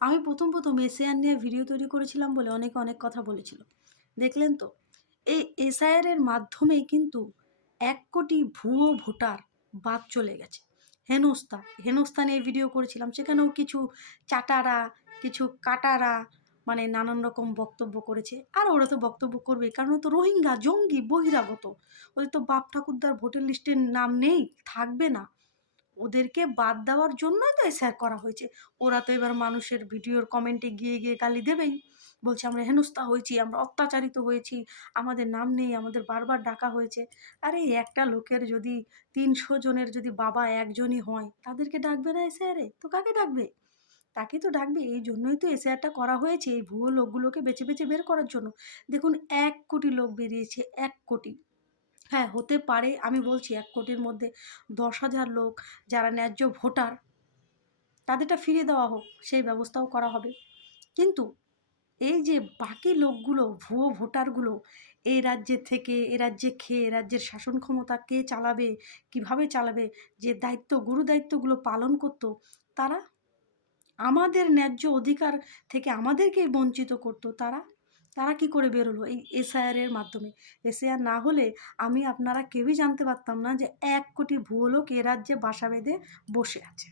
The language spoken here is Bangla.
আমি প্রথম এসআইআর নিয়ে ভিডিও তৈরি করেছিলাম বলে অনেকে অনেক কথা বলেছিল। দেখলেন তো? এই এসআইআর এর মাধ্যমেই কিন্তু ১,০০,০০,০০০ ভুয়ো ভোটার বাদ চলে গেছে। হেনস্থা নিয়ে ভিডিও করেছিলাম। সেখানেও কিছু চাটারা, কিছু কাটারা মানে নানান রকম বক্তব্য করেছে। আর ওরা তো বক্তব্য করবেই। কারণ ও তো রোহিঙ্গা, জঙ্গি, বহিরাগত। ওদের তো বাপ ঠাকুরদার ভোটার লিস্টে নাম নেই, থাকবে না। ওদেরকে বাদ দেওয়ার জন্যই তো এসআর করা হয়েছে। ওরা তো এবার মানুষের ভিডিওর কমেন্টে গিয়ে গালি দেবেই। বলছে আমরা হেনস্থা হয়েছি, আমরা অত্যাচারিত হয়েছি, আমাদের নাম নেই, আমাদের বারবার ডাকা হয়েছে। আরে একটা লোকের যদি ৩০০ জনের যদি বাবা একজনই হয়, তাদেরকে ডাকবে না এসআরে? তো কাকে ডাকবে? তাকে তো ডাকবে। এই জন্যই তো এসআরটা করা হয়েছে, এই ভুয়ো লোকগুলোকে বেছে বের করার জন্য। দেখুন ১,০০,০০,০০০ লোক বেরিয়েছে, ১,০০,০০,০০০। হ্যাঁ, হতে পারে আমি বলছি ১,০০,০০,০০০-র মধ্যে ১০,০০০ লোক যারা ন্যায্য ভোটার, তাদেরটা ফিরিয়ে দেওয়া হোক, সেই ব্যবস্থাও করা হবে। কিন্তু এই যে বাকি লোকগুলো, ভুয়ো ভোটারগুলো, এই রাজ্যের থেকে এ রাজ্যে খেয়ে রাজ্যের শাসন ক্ষমতা কে চালাবে, কিভাবে চালাবে, যে দায়িত্ব গুরু দায়িত্বগুলো পালন করত, তারা আমাদের ন্যায্য অধিকার থেকে আমাদেরকেই বঞ্চিত করত, তারা কি করে বেরোলো এই এসআইআর এর মাধ্যমে? এসআইআর না হলে আমি আপনারা কেউই জানতে পারতাম না যে ১,০০,০০,০০০ ভুয়ো লোক এ রাজ্যে বাসা বেঁধে বসে আছে।